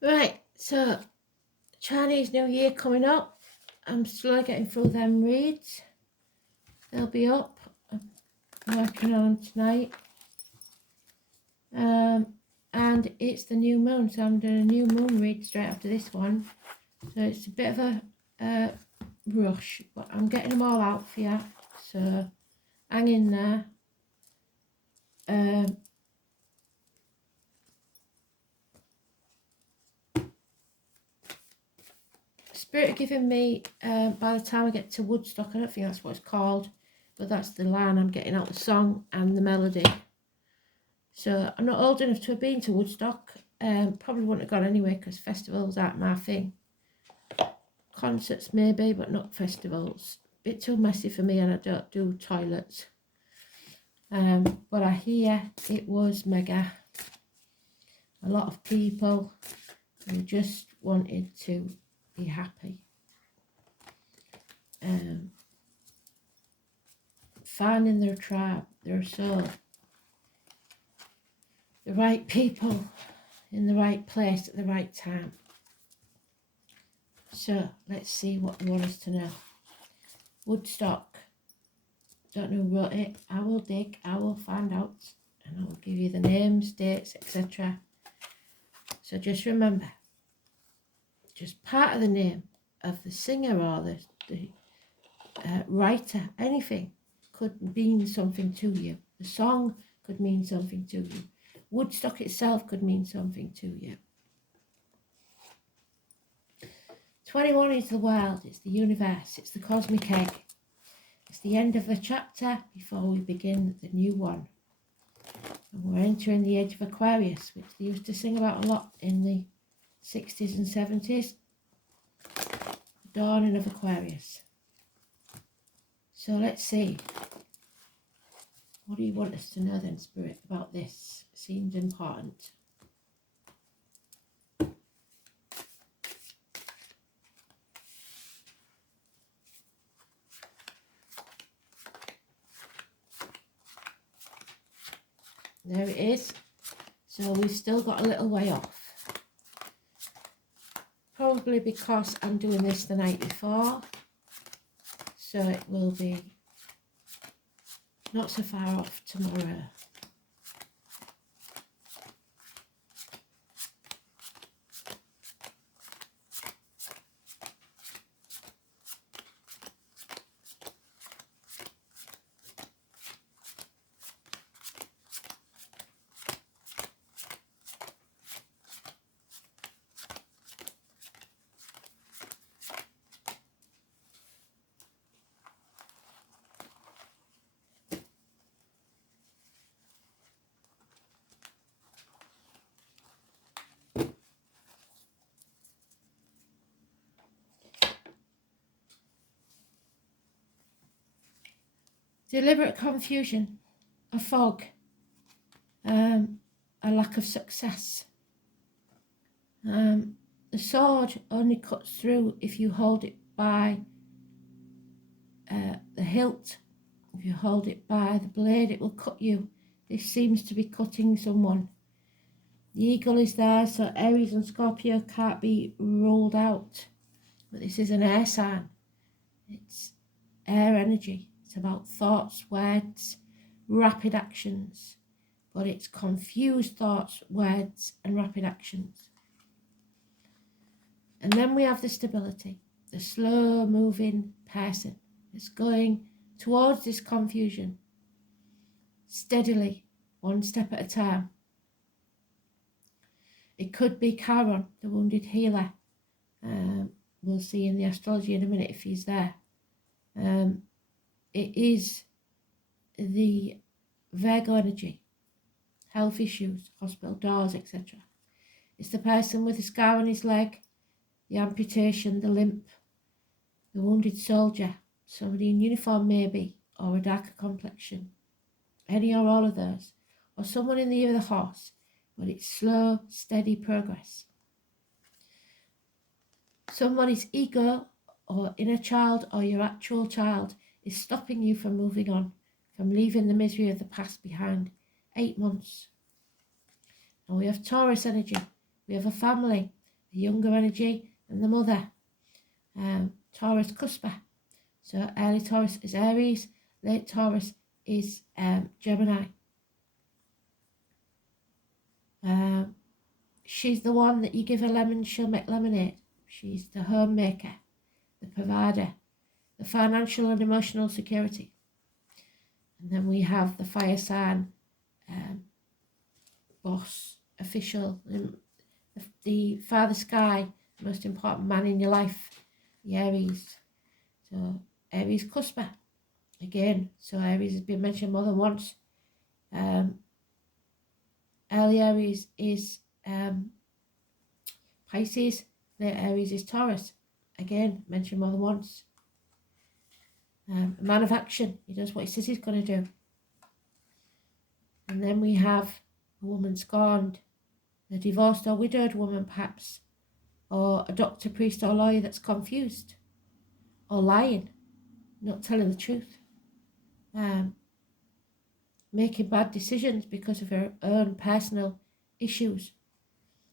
Right, so Chinese New Year coming up. I'm slowly getting through them reads. They'll be up. I'm working on them tonight. And it's the new moon, so I'm doing a new moon read straight after this one. So it's a bit of a rush, but I'm getting them all out for you. So hang in there. Spirit are giving me, by the time I get to Woodstock, I don't think that's what it's called, but that's the line I'm getting out, the song and the melody. So I'm not old enough to have been to Woodstock. Probably wouldn't have gone anyway because festivals aren't my thing. Concerts maybe, but not festivals. Bit too messy for me, and I don't do toilets. But I hear it was mega. A lot of people who just wanted to be happy. Finding their tribe, their soul. The right people in the right place at the right time. So let's see what they want us to know. Woodstock. Don't know who wrote it. I will dig. I will find out. And I will give you the names, dates, etc. So just remember, just part of the name of the singer or the writer, anything could mean something to you. The song could mean something to you. Woodstock itself could mean something to you. 21 is the world, it's the universe, it's the cosmic egg. It's the end of the chapter before we begin the new one. And we're entering the age of Aquarius, which they used to sing about a lot in the 60s and 70s. The dawning of Aquarius. So let's see. What do you want us to know then, Spirit, about this? It seems important. There it is. So we've still got a little way off. Probably because I'm doing this the night before. So it will be not so far off tomorrow. Deliberate confusion, a fog, a lack of success. The sword only cuts through if you hold it by the hilt. If you hold it by the blade, it will cut you. This seems to be cutting someone. The eagle is there, so Aries and Scorpio can't be ruled out. But this is an air sign. It's air energy. It's about thoughts, words, rapid actions. But it's confused thoughts, words, and rapid actions. And then we have the stability, the slow moving person that's going towards this confusion steadily, one step at a time. It could be Chiron, the wounded healer. We'll see in the astrology in a minute if he's there. It is the Virgo energy, health issues, hospital doors, etc. It's the person with the scar on his leg, the amputation, the limp, the wounded soldier, somebody in uniform maybe, or a darker complexion, any or all of those, or someone in the year of the horse, but it's slow, steady progress. Somebody's ego or inner child or your actual child is stopping you from moving on, from leaving the misery of the past behind. 8 months. And we have Taurus energy. We have a family. the younger energy, and the mother. Taurus cusper. So early Taurus is Aries, late Taurus is Gemini. She's the one that you give a lemon, she'll make lemonade. She's the homemaker, the provider, the financial and emotional security. And then we have the fire sign, boss, official, the father sky, most important man in your life, the Aries. So Aries cusper, again, so Aries has been mentioned more than once. Early Aries is Pisces, late Aries is Taurus, again, mentioned more than once. A man of action, he does what he says he's going to do. And then we have a woman scorned, a divorced or widowed woman perhaps, or a doctor, priest or lawyer that's confused, or lying, not telling the truth, making bad decisions because of her own personal issues.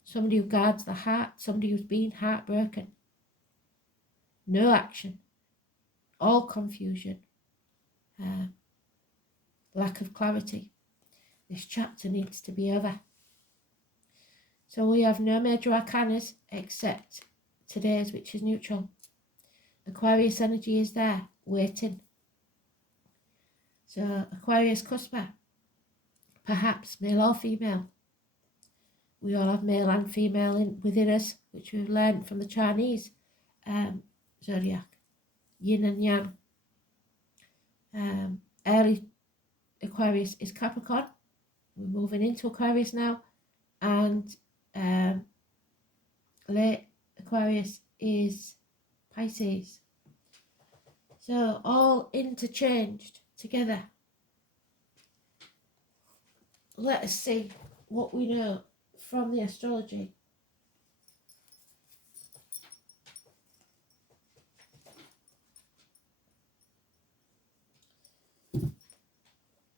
Somebody who guards the heart, somebody who's been heartbroken. No action, all confusion, lack of clarity. This chapter needs to be over. So we have no major arcanas except today's, which is neutral. Aquarius energy is there, waiting. So Aquarius cusper, perhaps male or female. We all have male and female within us, which we've learned from the Chinese zodiac, yin and yang. Early Aquarius is Capricorn. We're moving into Aquarius now. And late Aquarius is Pisces. So all interchanged together. Let us see what we know from the astrology.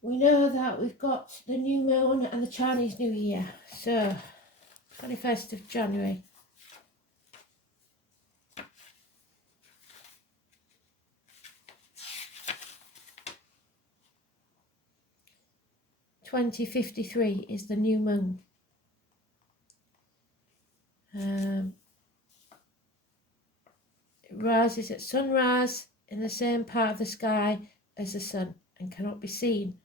We know that we've got the new moon and the Chinese New Year. So 21st of January. (2053) is the new moon. It rises at sunrise in the same part of the sky as the sun and cannot be seen.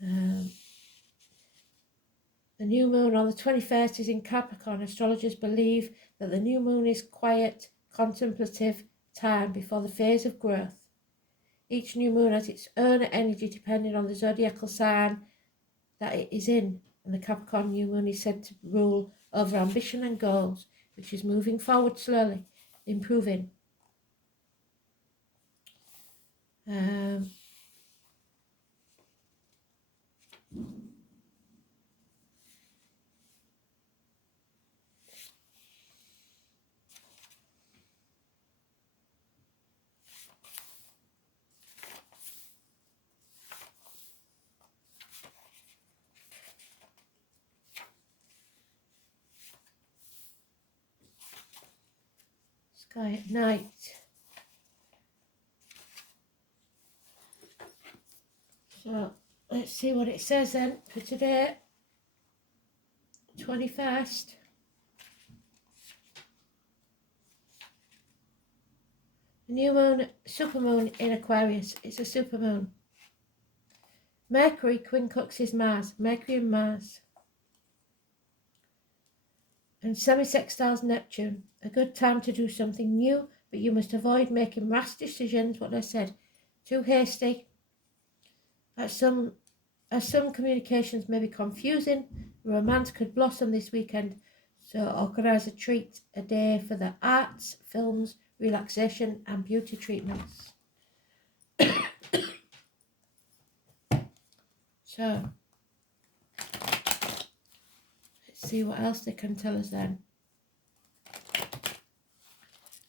The new moon on the 21st is in Capricorn. Astrologers believe that the new moon is quiet, contemplative time before the phase of growth. Each new moon has its own energy depending on the zodiacal sign that it is in. And the Capricorn new moon is said to rule over ambition and goals, which is moving forward slowly, improving. Sky at night. So let's see what it says then for today, 21st. The new moon, supermoon in Aquarius. It's a supermoon. Mercury quincunxes Mars. Mercury and Mars. And semi-sextiles Neptune. A good time to do something new, but you must avoid making rash decisions, what I said. Too hasty. As some communications may be confusing, romance could blossom this weekend. So organise a treat, a day for the arts, films, relaxation and beauty treatments. So, let's see what else they can tell us then.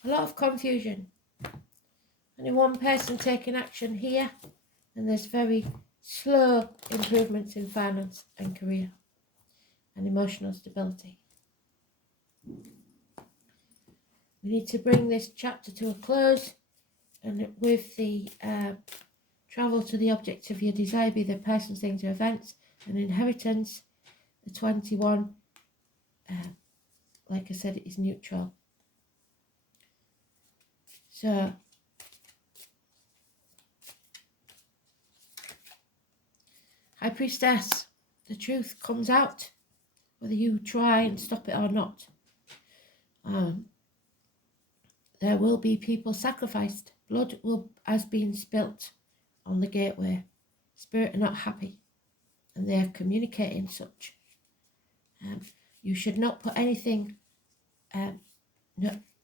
A lot of confusion. Only one person taking action here, and there's very slow improvements in finance and career and emotional stability. We need to bring this chapter to a close, and with the travel to the object of your desire, be the persons, things, or events, and inheritance. The 21, like I said, it is neutral. So High Priestess, the truth comes out, whether you try and stop it or not. There will be people sacrificed. Blood has been spilt on the gateway. Spirit are not happy, and they are communicating such. You should not put anything,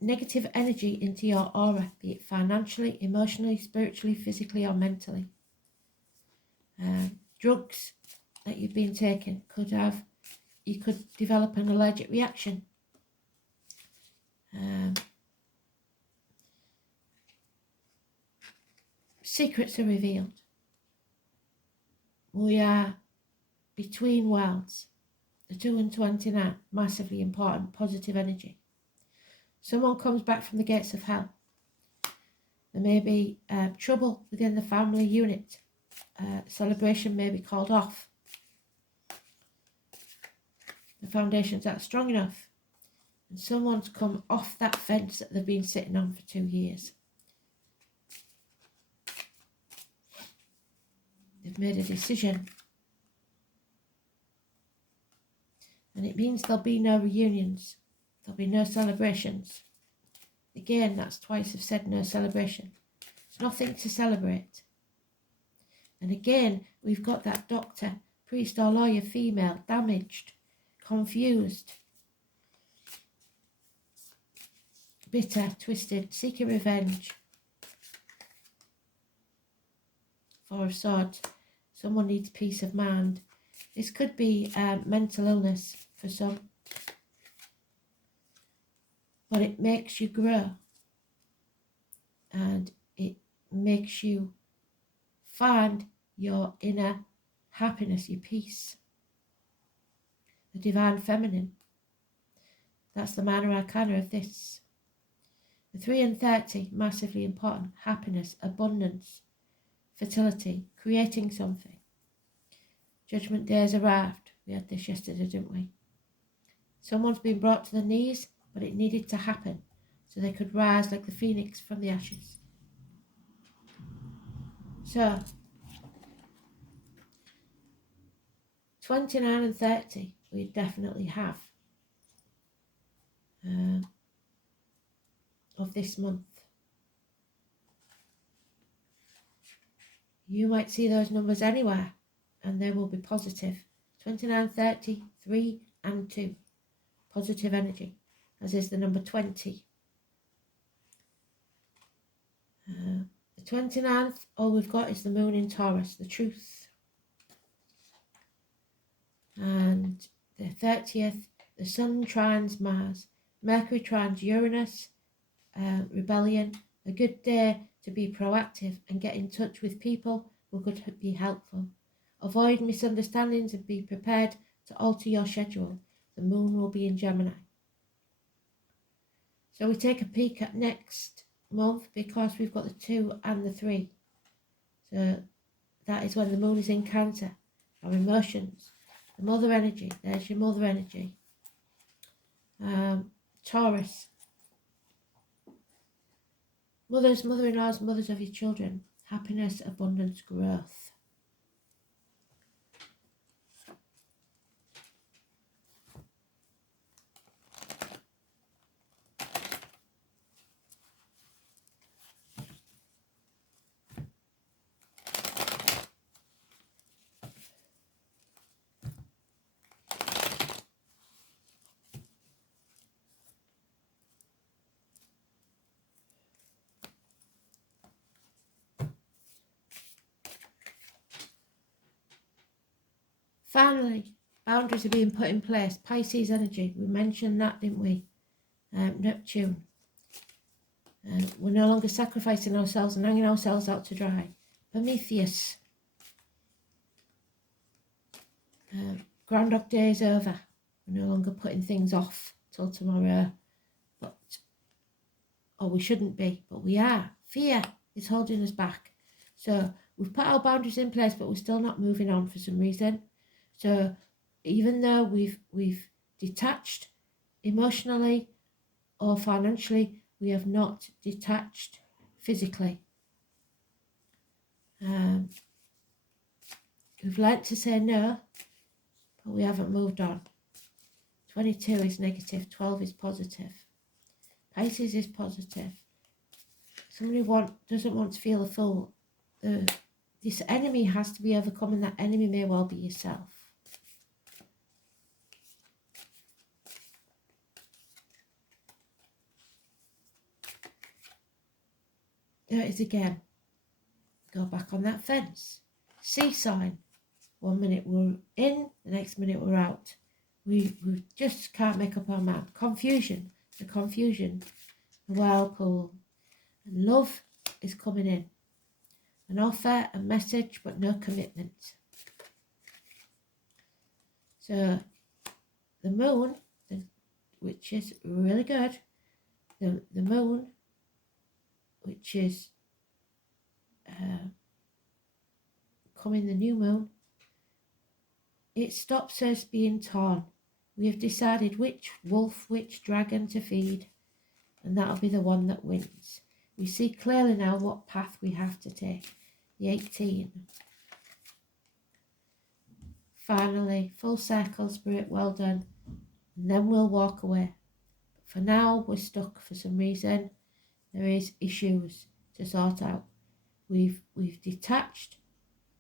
negative energy into your aura, be it financially, emotionally, spiritually, physically, or mentally. Drugs that you've been taking you could develop an allergic reaction. Secrets are revealed. We are between worlds. The 2 and 29, massively important, positive energy. Someone comes back from the gates of hell. There may be trouble within the family unit. Celebration may be called off. The foundations aren't strong enough. And someone's come off that fence that they've been sitting on for 2 years. They've made a decision. And it means there'll be no reunions. There'll be no celebrations. Again, that's twice I've said no celebration. There's nothing to celebrate. And again, we've got that doctor, priest or lawyer, female, damaged, confused, bitter, twisted, seeking revenge. 4 of Swords. Someone needs peace of mind. This could be mental illness for some. But it makes you grow. And it makes you find your inner happiness, your peace. The divine feminine. That's the minor arcana of this. The 3 and 30, massively important. Happiness, abundance, fertility, creating something. Judgment day has arrived. We had this yesterday, didn't we? Someone's been brought to the knees, but it needed to happen so they could rise like the phoenix from the ashes. So, 29 and 30, we definitely have of this month. You might see those numbers anywhere, and they will be positive. 29, 30, 3 and 2. Positive energy, as is the number 20. The 29th, all we've got is the moon in Taurus, the truth. And the 30th, the sun trines Mars, Mercury trines Uranus, rebellion. A good day to be proactive and get in touch with people who could be helpful. Avoid misunderstandings and be prepared to alter your schedule. The moon will be in Gemini. So we take a peek at next month because we've got the 2 and the 3. So that is when the moon is in Cancer. Our emotions, the mother energy, there's your mother energy. Taurus. Mothers, mother-in-laws, mothers of your children. Happiness, abundance, growth. Finally, boundaries are being put in place. Pisces energy, we mentioned that, didn't we? Neptune. We're no longer sacrificing ourselves and hanging ourselves out to dry. Prometheus. Groundhog Day is over. We're no longer putting things off till tomorrow, or we shouldn't be, but we are. Fear is holding us back. So we've put our boundaries in place, but we're still not moving on for some reason. So even though we've detached emotionally or financially, we have not detached physically. We've learnt to say no, but we haven't moved on. 22 is negative, 12 is positive. Pisces is positive. Somebody doesn't want to feel a fool. This enemy has to be overcome, and that enemy may well be yourself. There it is again. Go back on that fence. Sea sign. 1 minute we're in, the next minute we're out. We just can't make up our mind. Confusion. The confusion. The whirlpool. And love is coming in. An offer, a message, but no commitment. So the moon, which is really good. The moon, which is coming, the new moon, it stops us being torn. We have decided which wolf, which dragon to feed, and that'll be the one that wins. We see clearly now what path we have to take. The 18. Finally, full circle, Spirit, well done. And then we'll walk away. But for now, we're stuck for some reason. There is issues to sort out. We've detached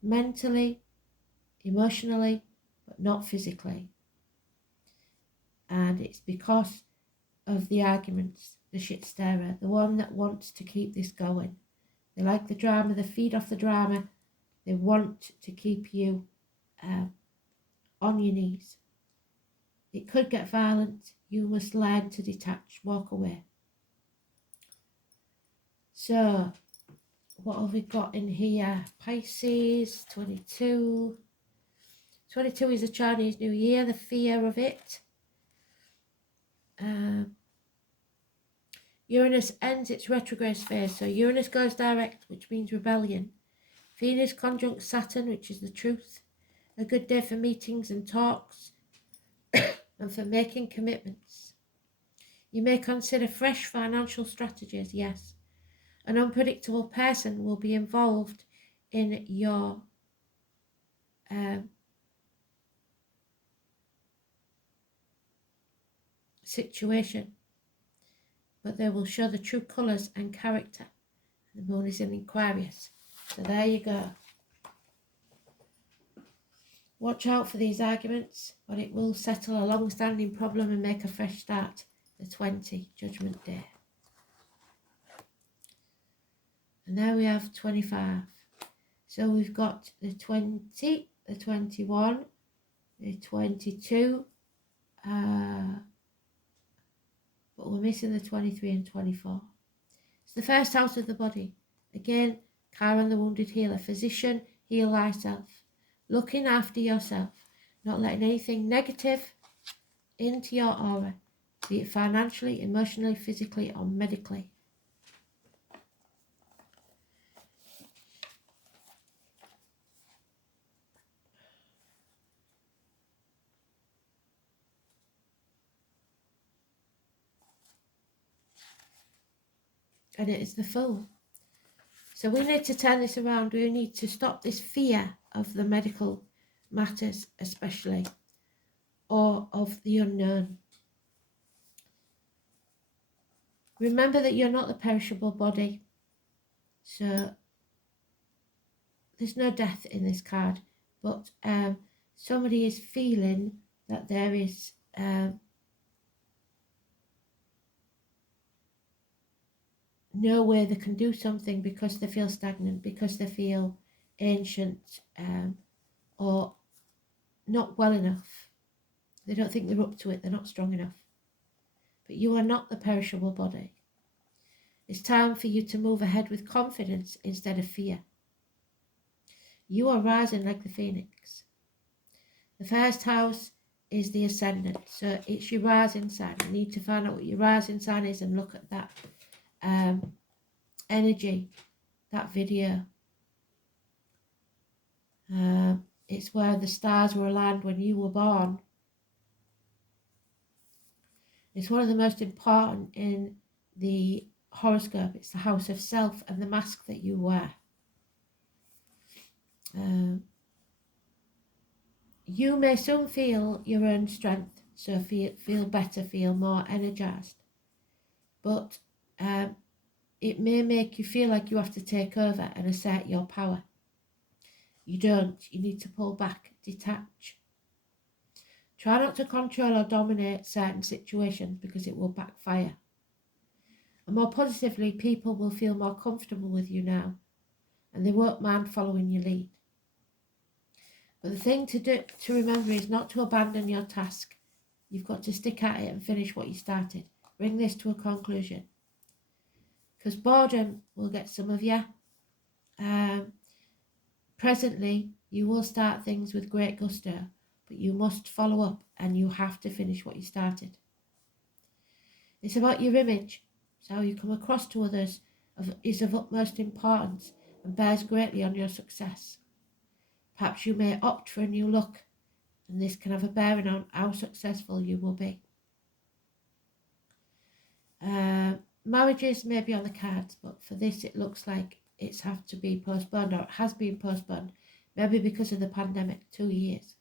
mentally, emotionally, but not physically. And it's because of the arguments, the shit stirrer, the one that wants to keep this going. They like the drama, they feed off the drama. They want to keep you on your knees. It could get violent. You must learn to detach, walk away. So, what have we got in here? Pisces, 22. 22 is a Chinese New Year, the fear of it. Uranus ends its retrograde phase, so Uranus goes direct, which means rebellion. Venus conjunct Saturn, which is the truth. A good day for meetings and talks and for making commitments. You may consider fresh financial strategies, yes. An unpredictable person will be involved in your situation, but they will show the true colours and character. The moon is in Aquarius. So there you go. Watch out for these arguments, but it will settle a long-standing problem and make a fresh start. The 20, Judgment Day. And there we have 25. So we've got the 20, the 21, the 22, but we're missing the 23 and 24. It's the first house of the body. Again, Chiron the wounded healer. Physician, heal thyself. Looking after yourself. Not letting anything negative into your aura. Be it financially, emotionally, physically or medically. And it is the Fool. So we need to turn this around. We need to stop this fear of the medical matters, especially, or of the unknown. Remember that you're not the perishable body. So there's no death in this card, but somebody is feeling that there is no way they can do something because they feel stagnant, because they feel ancient, or not well enough. They don't think they're up to it, they're not strong enough. But you are not the perishable body. It's time for you to move ahead with confidence instead of fear. You are rising like the phoenix. The first house is the ascendant. So it's your rising sign. You need to find out what your rising sign is and look at that energy, that video. It's where the stars were aligned when you were born. It's one of the most important in the horoscope. It's the house of self and the mask that you wear. You may soon feel your own strength, so feel better, feel more energized. But it may make you feel like you have to take over and assert your power. You don't. You need to pull back, detach. Try not to control or dominate certain situations because it will backfire. And more positively, people will feel more comfortable with you now, and they won't mind following your lead. But the thing to remember is not to abandon your task. You've got to stick at it and finish what you started. Bring this to a conclusion. Because boredom will get some of you. Presently, you will start things with great gusto, but you must follow up and you have to finish what you started. It's about your image. So how you come across to others is of utmost importance and bears greatly on your success. Perhaps you may opt for a new look, and this can have a bearing on how successful you will be. Marriages may be on the cards, but for this it looks like it's have to be postponed, or it has been postponed, maybe because of the pandemic, 2 years.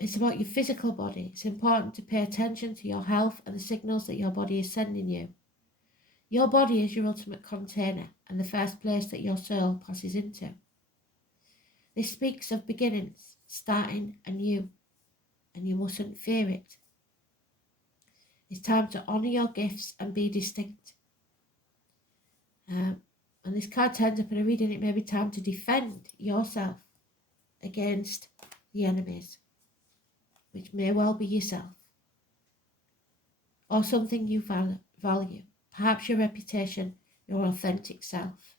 It's about your physical body. It's important to pay attention to your health and the signals that your body is sending you. Your body is your ultimate container and the first place that your soul passes into. This speaks of beginnings, starting anew, and you mustn't fear it. It's time to honour your gifts and be distinct. And this card turns up in a reading. It may be time to defend yourself against the enemies, which may well be yourself or something you value. Perhaps your reputation, your authentic self,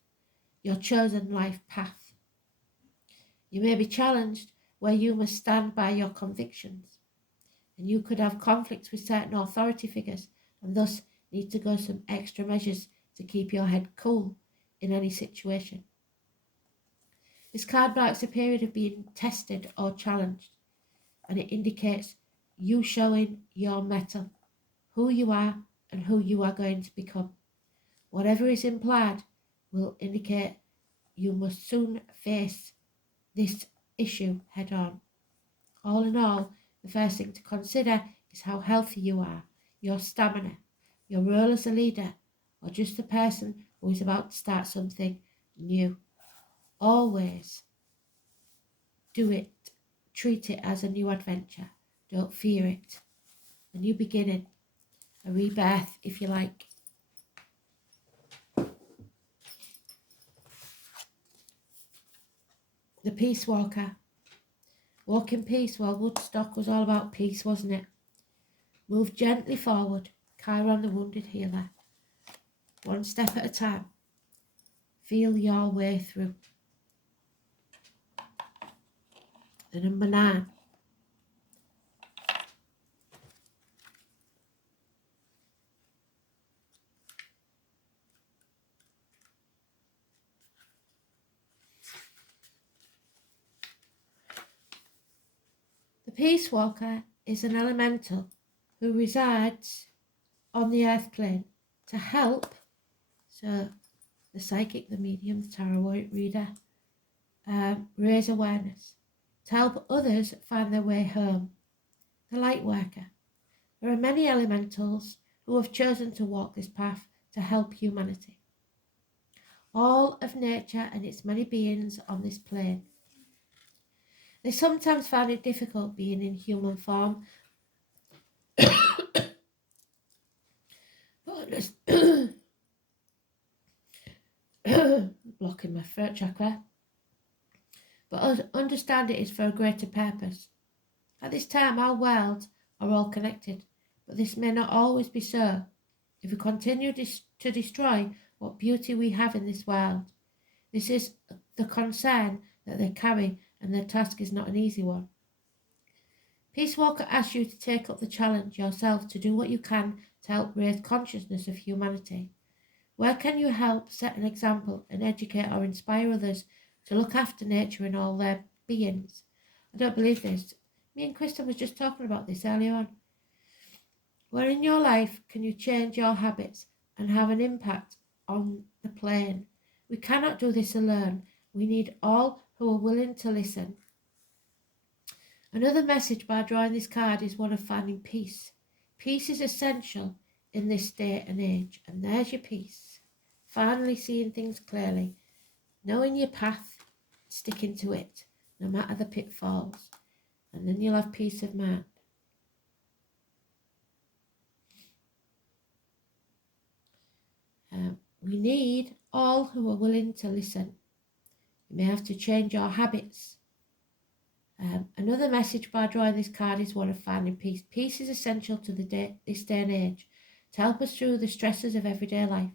your chosen life path. You may be challenged where you must stand by your convictions, and you could have conflicts with certain authority figures and thus need to go some extra measures to keep your head cool in any situation. This card marks a period of being tested or challenged, and it indicates you showing your mettle, who you are and who you are going to become. Whatever is implied will indicate you must soon face this issue head on. All in all, the first thing to consider is how healthy you are, your stamina, your role as a leader, or just a person who is about to start something new. Always do it. Treat it as a new adventure. Don't fear it. A new beginning. A rebirth, if you like. The Peace Walker. Walk in peace. Well, Woodstock was all about peace, wasn't it? Move gently forward. Chiron, the wounded healer. One step at a time. Feel your way through. The number 9. The Peace Walker is an elemental who resides on the earth plane to help, so the psychic, the medium, the tarot reader, raise awareness, to help others find their way home. The light worker. There are many elementals who have chosen to walk this path to help humanity. All of nature and its many beings on this plane. They sometimes find it difficult being in human form, blocking my throat chakra, but understand it is for a greater purpose. At this time, our worlds are all connected, but this may not always be so. If we continue to destroy what beauty we have in this world, this is the concern that they carry, and their task is not an easy one. Peace Walker asks you to take up the challenge yourself to do what you can to help raise consciousness of humanity. Where can you help set an example and educate or inspire others to look after nature and all their beings? I don't believe this. Me and Kristen was just talking about this earlier on. Where in your life can you change your habits and have an impact on the plane? We cannot do this alone. We need all who are willing to listen. Another message by drawing this card is one of finding peace. Peace is essential in this day and age, and there's your peace. Finally seeing things clearly, knowing your path, sticking to it, no matter the pitfalls, and then you'll have peace of mind. We need all who are willing to listen. You may have to change your habits. Another message by drawing this card is one of finding peace. Peace is essential to this day and age to help us through the stresses of everyday life.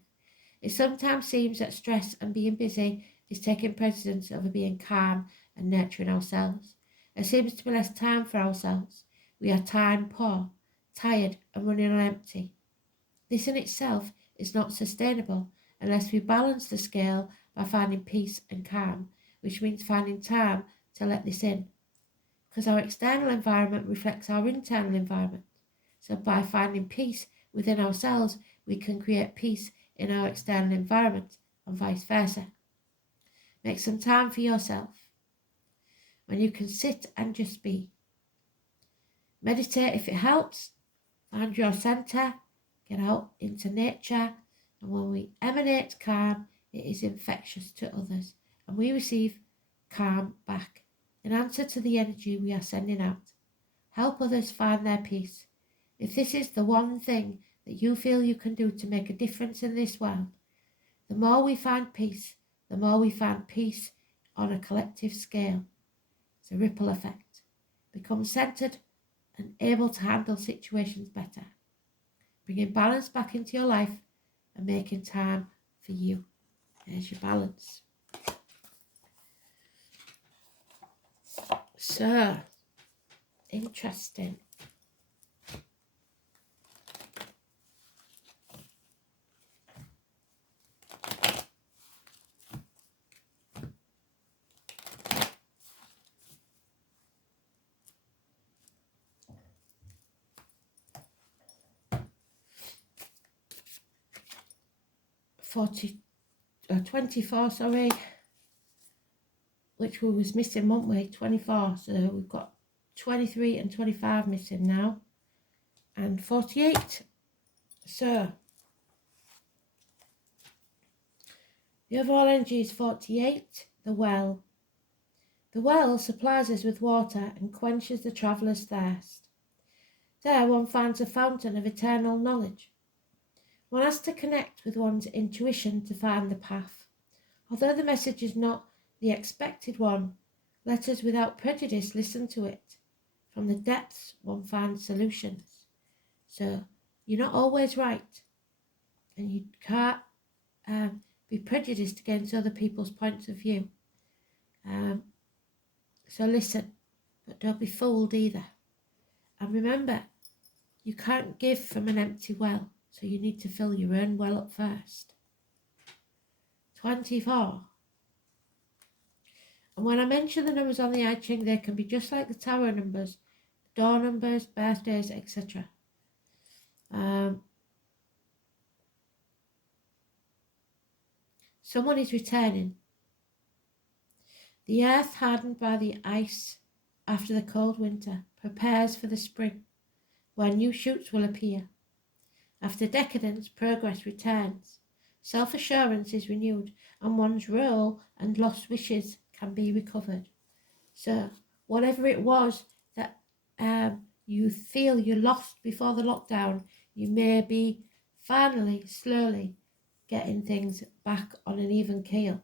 It sometimes seems that stress and being busy is taking precedence over being calm and nurturing ourselves. There seems to be less time for ourselves. We are time poor, tired and running on empty. This in itself is not sustainable unless we balance the scale by finding peace and calm, which means finding time to let this in. Because our external environment reflects our internal environment. So by finding peace within ourselves, we can create peace in our external environment and vice versa. Make some time for yourself when you can sit and just be. Meditate if it helps. Find your center. Get out into nature. And when we emanate calm, it is infectious to others. And we receive calm back in answer to the energy we are sending out. Help others find their peace. If this is the one thing that you feel you can do to make a difference in this world, the more we find peace, the more we find peace on a collective scale. It's a ripple effect. Become centered and able to handle situations better. Bringing balance back into your life and making time for you. There's your balance. So, interesting. $24, which we was missing, weren't we? 24, so we've got 23 and 25 missing now, and 48. So the overall energy is 48. The well supplies us with water and quenches the traveller's thirst. There one finds a fountain of eternal knowledge. One has to connect with one's intuition to find the path. Although the message is not the expected one, let us without prejudice listen to it. From the depths one finds solutions. So you're not always right, and you can't be prejudiced against other people's points of view. So listen, but don't be fooled either. And remember, you can't give from an empty well. So you need to fill your own well up first. 24. And when I mention the numbers on the I Ching, they can be just like the tarot numbers, door numbers, birthdays, etc. Someone is returning. The earth, hardened by the ice after the cold winter, prepares for the spring, where new shoots will appear. After decadence, progress returns. Self-assurance is renewed, and one's role and lost wishes can be recovered. So, whatever it was that you feel you lost before the lockdown, you may be finally, slowly getting things back on an even keel.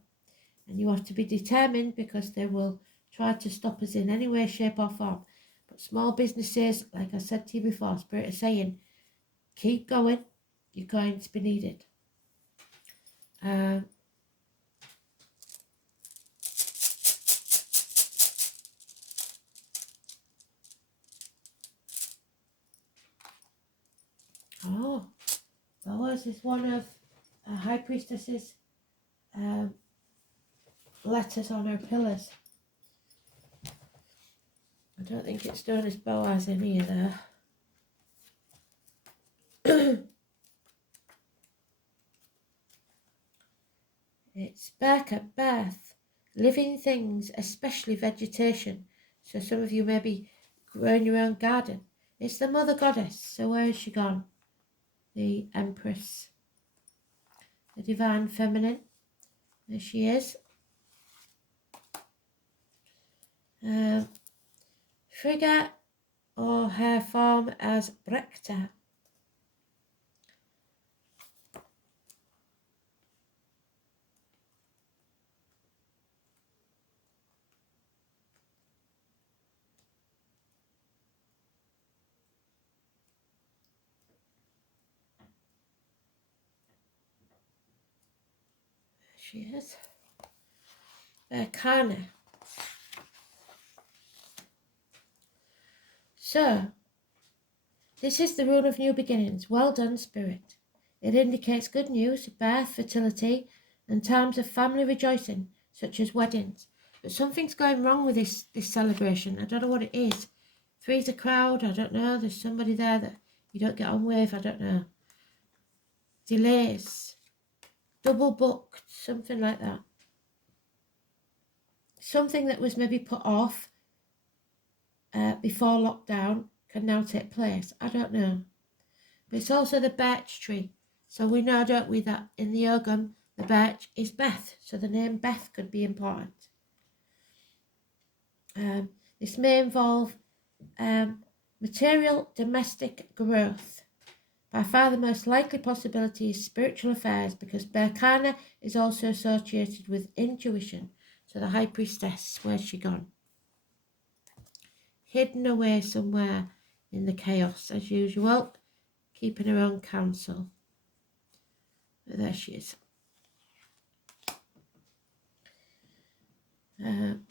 And you have to be determined, because they will try to stop us in any way, shape or form. But small businesses, like I said to you before, Spirit is saying, keep going, you're going to be needed. Oh, Boaz is one of High Priestess's letters on her pillars. I don't think it's known as Boaz in here though. It's back at birth. Living things, especially vegetation. So some of you may be growing your own garden. It's the mother goddess. So where has she gone? The empress. The divine feminine. There she is. Frigga or her form as Brecta. She is. Berkana. So, this is the rune of new beginnings. Well done, Spirit. It indicates good news, birth, fertility, and times of family rejoicing, such as weddings. But something's going wrong with this celebration. I don't know what it is. Three's a crowd, I don't know. There's somebody there that you don't get on with, I don't know. Delays. Double booked, something like that. Something that was maybe put off before lockdown can now take place. I don't know. But it's also the birch tree. So we know, don't we, that in the Ogham, the birch is Beth. So the name Beth could be important. This may involve material domestic growth. By far the most likely possibility is spiritual affairs, because Berkana is also associated with intuition. So the High Priestess, where's she gone? Hidden away somewhere in the chaos, as usual, keeping her own counsel. But there she is. And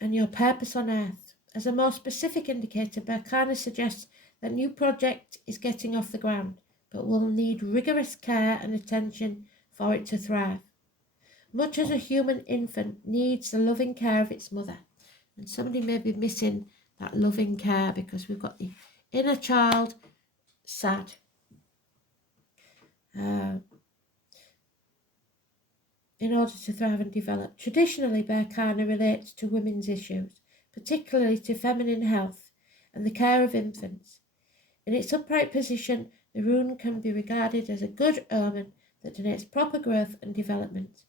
your purpose on earth. As a more specific indicator, Berkana suggests that new project is getting off the ground, but will need rigorous care and attention for it to thrive. Much as a human infant needs the loving care of its mother. And somebody may be missing that loving care because we've got the inner child sad. In order to thrive and develop. Traditionally, Berkana relates to women's issues, particularly to feminine health and the care of infants. In its upright position, the rune can be regarded as a good omen that denotes proper growth and development.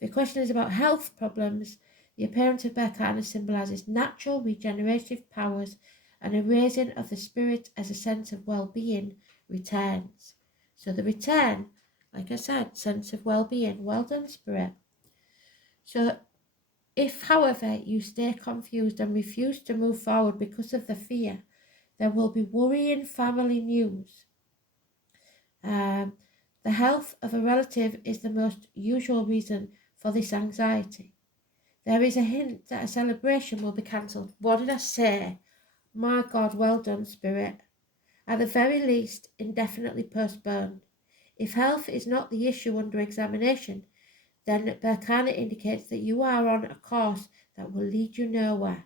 If the question is about health problems, the appearance of Berkana symbolises natural regenerative powers, and a raising of the spirit as a sense of well-being returns. So the return, like I said, sense of well-being. Well done, Spirit. So if, however, you stay confused and refuse to move forward because of the fear, there will be worrying family news. The health of a relative is the most usual reason for this anxiety. There is a hint that a celebration will be cancelled. What did I say? My God, well done, Spirit. At the very least, indefinitely postponed. If health is not the issue under examination, then Berkana indicates that you are on a course that will lead you nowhere.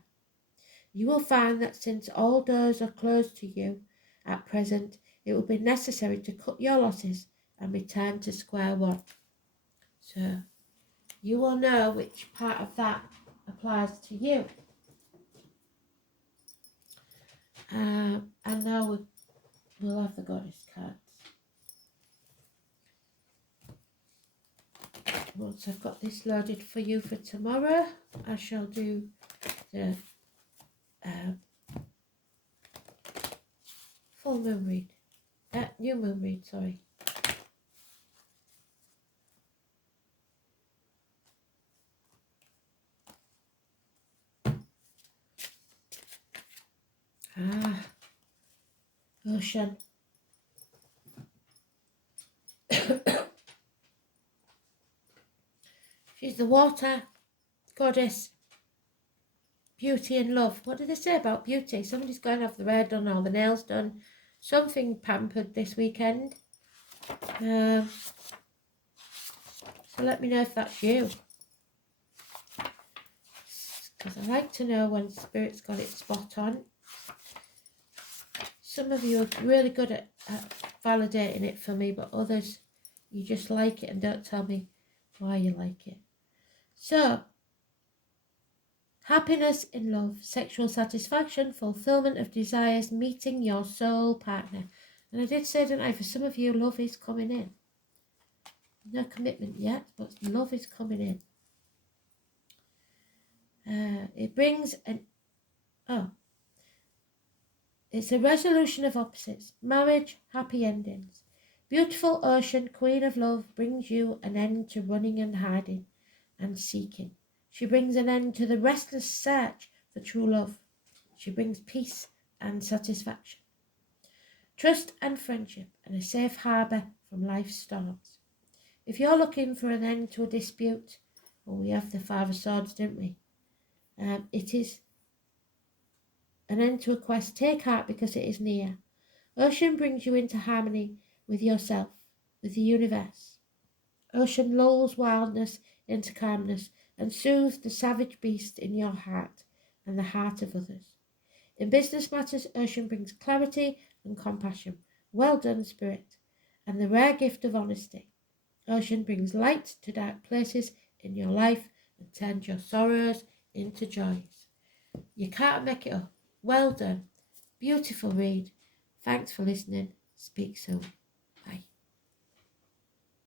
You will find that since all doors are closed to you at present, it will be necessary to cut your losses and return to square one. So you will know which part of that applies to you. And now we'll have the goddess cards. Once I've got this loaded for you for tomorrow, I shall do the full moon read. New moon read, sorry. Ocean. She's the water goddess, beauty and love. What did they say about beauty? Somebody's going to have the hair done or the nails done. Something pampered this weekend. So let me know if that's you. Because I like to know when Spirit's got it spot on. Some of you are really good at validating it for me, but others, you just like it and don't tell me why you like it. So, happiness in love, sexual satisfaction, fulfillment of desires, meeting your soul partner. And I did say, didn't I, for some of you, love is coming in. No commitment yet, but love is coming in. It brings it's a resolution of opposites. Marriage, happy endings. Beautiful ocean, queen of love, brings you an end to running and hiding and seeking. She brings an end to the restless search for true love. She brings peace and satisfaction. Trust and friendship, and a safe harbour from life's storms. If you're looking for an end to a dispute, well, we have the Five of Swords, didn't we? It is an end to a quest. Take heart because it is near. Ocean brings you into harmony with yourself, with the universe. Ocean lulls wildness into calmness and soothes the savage beast in your heart and the heart of others. In business matters, Ocean brings clarity and compassion. Well done, Spirit, and the rare gift of honesty. Ocean brings light to dark places in your life and turns your sorrows into joys. You can't make it up. Well done. Beautiful read. Thanks for listening. Speak soon.